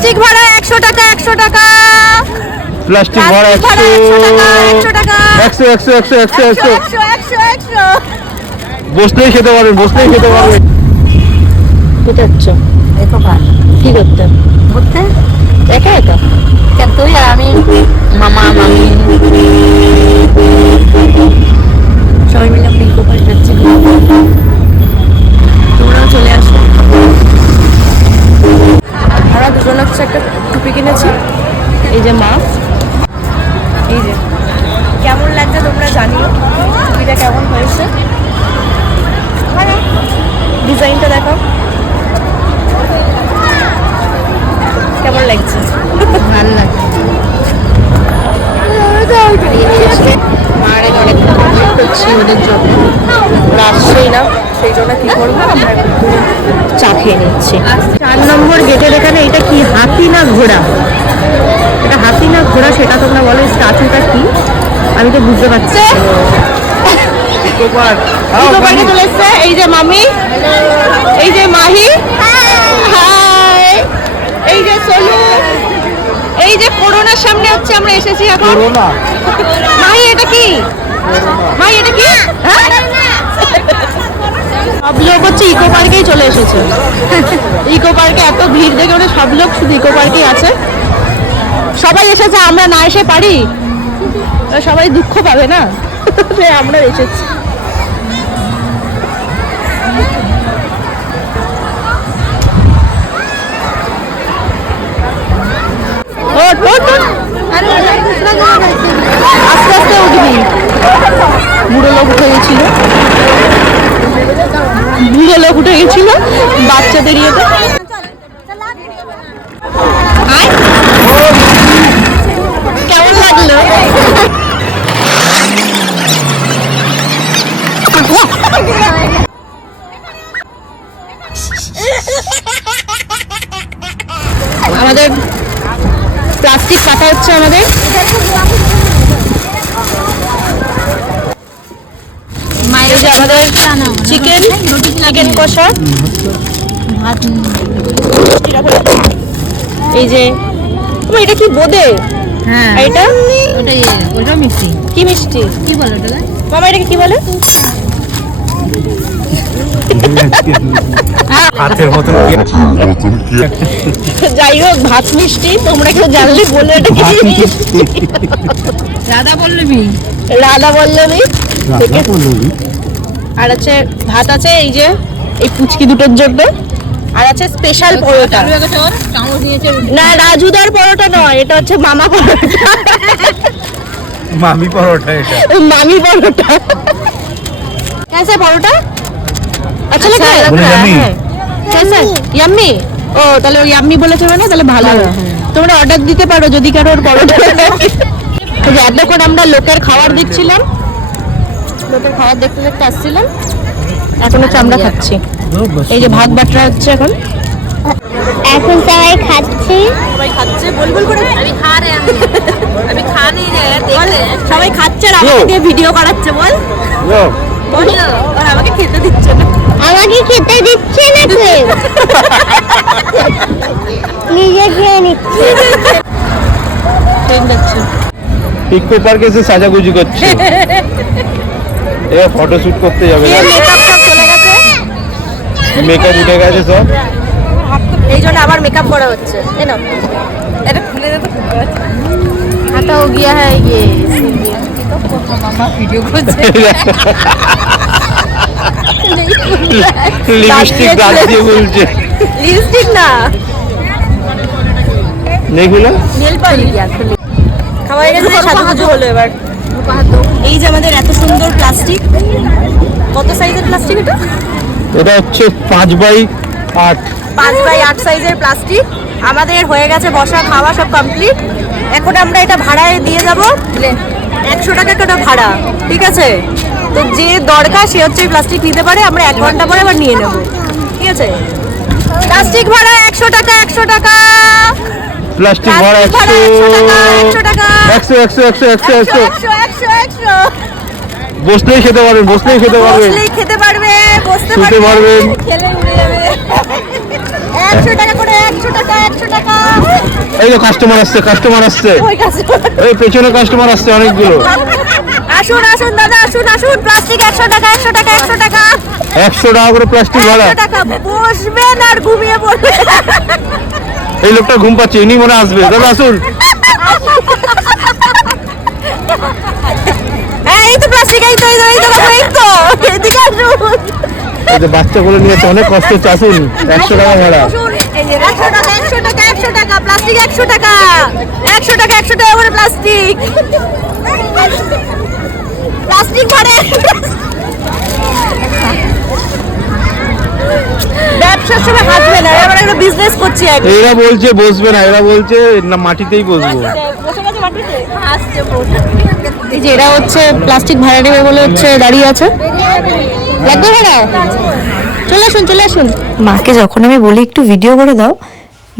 Plastic ভাড়া 100 টাকা 100 টাকা। প্লাস্টিক ভাড়া 100 টাকা 100 100 100 100 100 বসলেই খেতে পারবেন, বসলেই খেতে পারবেন। কোথায় যাচ্ছ? দেখো ভাই কি করতে? ঘুরতে। একা একা? কেন তুই আর আমি, মামা মামি সবাই মিলে আমরা ইকো পার্ক যাচ্ছি। তোমরাও চলে আসো। আমরা দুজন হচ্ছে একটা টুপি কিনেছি, এই যে মা, এই যে কেমন লাগছে তোমরা জানিও টুপিটা কেমন হয়েছে। ডিজাইনটা দেখো কেমন লাগছে। ভালো লাগে। মায়ের অনেক করছি ওদের জন্য, ওরা আসছেই না, সেই জন্য কি করবো আমরা চা খেয়ে নিচ্ছি। 4 নম্বর গেটের এখানে এটা কি হাতি না ঘোড়া? এটা হাতি না ঘোড়া সেটা তোমরা বলো। স্ট্যাচুটা কি আমি তো বুঝতে পারছি। ইকো পার্কে চলে এসছে এই যে মামি, এই যে মাহি, হাই, এই যে সোনু, এই যে করোনার সামনে হচ্ছে আমরা এসেছি এখন। মাহি এটা কি? মাহি এটা কি? সব লোক হচ্ছে ইকো পার্কেই চলে এসেছে। ইকো পার্কে এত ভিড় দেখে ওরা সব লোক শুধু ইকো পার্কেই আছে। সবাই এসেছে, আমরা না এসে পারি? সবাই দুঃখ পাবে না? আমরা এসেছি। আস্তে আস্তে উঠবি। বুড়ো লোক উঠে গেছিল, বুড়ো লোক উঠে গেছিল বাচ্চাদের ইয়েতে। কেমন লাগলো? আমাদের প্লাস্টিক কাটা হচ্ছে আমাদের। মায়ের যে আমাদের চিকেন কষা, ভাত এই যে এটা কি বোঁদে? হ্যাঁ আর এটা ওটাই, ওটা মিষ্টি। কি মিষ্টি? কি বলো ওটা? মামা এটাকে কি বলে? হাতের মতন যাই হোক ভাত মিষ্টি, তোমরা কেউ জানলে বললো এটা কি মিষ্টি। রাধা বল্লবী, রাধা বল্লবী। আর আছে ভাত আছে এই যে এই পুচকি দুটোর জন্য, আর আছে স্পেশাল পরোটা। না রাজুদার পরোটা নয়, এটা হচ্ছে মামা পরোটা। মামি পরোটা এটা। মামি পরোটা। कैसे পরোটা? আচ্ছা লাগে? yummy? कैसे? ইয়াম্মি? ও তাহলে ওই ইয়াম্মি বলেছে মানে তাহলে ভালো। তোমরা অর্ডার দিতে পারো যদি কারোর পরোটা লাগে। এতক্ষণ আমরা লোকের খাবার দেখছিলাম, লোকের খাবার দেখতে দেখতে আসছিলাম, এখন হচ্ছে আমরা খাচ্ছি। এই যে ভাত বাটা হচ্ছে এখন। এখন সবাই খাচ্ছে। সবাই খাচ্ছে, বলবল করে আমি খা রে, আমি খা নেই রে, দেখলে সবাই খাচ্ছে আর আমাকে দিয়ে ভিডিও করাচ্ছে। বল বল, আর আমাকে খেতে দিচ্ছে না। আমাকে খেতে দিচ্ছে না কেউ, নিজে খেয়ে নিচ্ছে। ঠিক দেখছো ইকো পার্কে এসে সাজাগুজি করছে। এবার ফটো শুট করতে যাবে। মেকআপ সব চলে গেছে, মেকআপ উঠে গেছে সব। এই জন্য আবার মেকআপ করা হচ্ছে। না এটা খুলে দে তো। खाता हो गया है ये, मामा वीडियो को লিপস্টিক দাঁত দিয়ে বলছে। লিপস্টিক না, নেই খুলে নেল পালিশ। খাওয়া হয়ে গেছে, সাজুগুজু হলো এবার। এই যে আমাদের এত সুন্দর প্লাস্টিক, কত সাইজের প্লাস্টিক এটা? এটা হচ্ছে 5x8। 5x8 সাইজের প্লাস্টিক। আমাদের হয়ে গেছে বসা খাওয়া সব কমপ্লিট। এখন আমরা এটা ভাড়ায় দিয়ে যাব। 100 টাকা একটা ভাড়া, ঠিক আছে? তো যে দরকার সে হচ্ছে প্লাস্টিক নিতে পারে, আমরা 1 ঘন্টা পরে আবার নিয়ে নেব, ঠিক আছে? প্লাস্টিক ভাড়া 100 টাকা 100 টাকা। প্লাস্টিক ভাড়া 100 টাকা 100 100 100 100 100 বসলেই খেতে পারবেন, বসলেই খেতে পারবেন, বসলেই খেতে পারবে, বসতে শুতে পারবেন। খেলে উড়ে যাবে। 100 টাকা করে, 100 টাকা, 100 টাকা। এই তো কাস্টমার আসছে ওই customer। এই পেছনে কাস্টমার আসছে অনেকগুলো। আসুন আসুন দাদা, আসুন আসুন। প্লাস্টিক 100 টাকা, 100 টাকা, 100 টাকা, 100 টাকা করে প্লাস্টিক ভাড়া। 100 টাকা। বসবেন আর ঘুমিয়ে পড়বেন। এই লোকটা ঘুম পাচ্ছে, ইনি মনে হয় আসবে। দাদা আসুন। এই তো প্লাস্টিক, এই তো এদিকে আসুন। এই যে বাচ্চাগুলো নিয়ে তো অনেক কষ্ট হচ্ছে, আসুন। 100 টাকা ভাড়া। আসুন, এই যে 100 টাকা, 100 টাকা, 100 টাকা, প্লাস্টিক 100 টাকা, 100 টাকা, 100 টাকা করে প্লাস্টিক। প্লাস্টিক ভরে। ব্যবসার সময় হাসবে না, আমরা একটা বিজনেস করছি এখন। এরা বলছে বসবে না, এরা বলছে না মাটিতেই বসবো। এই যে এরা হচ্ছে প্লাস্টিক ভাড়া নেবে বলে হচ্ছে দাঁড়িয়ে আছে। লাগবে ভাড়া? চলে আসুন, চলে আসুন। মাকে যখন আমি বলি একটু ভিডিও করে দাও,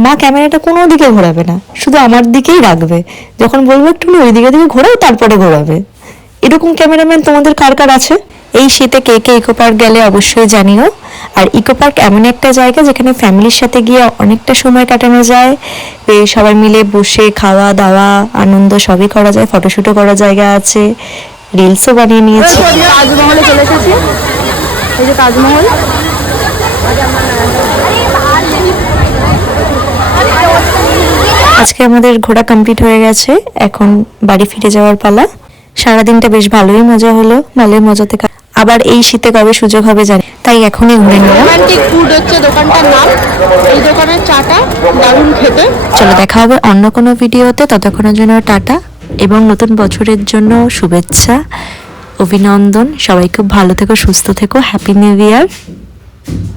মা ক্যামেরাটা কোনো দিকে ঘোরাবে না, শুধু আমার দিকেই রাখবে। যখন বলবো একটু ওই দিকে ঘোরাও, তারপরে ঘোরাবে। এরকম ক্যামেরাম্যান তোমাদের কার কার আছে? এই শীতে কে কে ইকো পার্ক গেলে অবশ্যই জানিও। আর ইকো পার্ক এমন একটা জায়গা যেখানে ফ্যামিলির সাথে গিয়ে অনেকটা সময় কাটানো যায়। সবাই মিলে বসে খাওয়া দাওয়া আনন্দ সবই করা যায়, ফটোশুটও করার জায়গা আছে, রিলসও বানিয়ে নিয়েছি। তাজমহলে চলে এসেছি। এই যে তাজমহল। আজকে আমাদের ঘোরা কমপ্লিট হয়ে গেছে, এখন বাড়ি ফিরে যাওয়ার পালা। সারাদিনটা বেশ ভালোই মজা হলো, ভালোই মজা থেকে আবার এই শীতে কবে সুযোগ হবে জানি, তাই এখনই ঘুরে নিলাম। রোমান্টিক ফুড হচ্ছে দোকানটার নাম। এই দোকানের চাটা দারুণ খেতে। চলো দেখা হবে অন্য কোনো ভিডিওতে, ততক্ষণের জন্য টাটা এবং নতুন বছরের জন্য শুভেচ্ছা, অভিনন্দন। সবাই খুব ভালো থেকো, সুস্থ থেকো, হ্যাপি নিউ ইয়ার।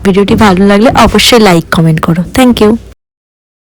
ভিডিওটি ভালো লাগলে অবশ্যই লাইক কমেন্ট করো। Thank you.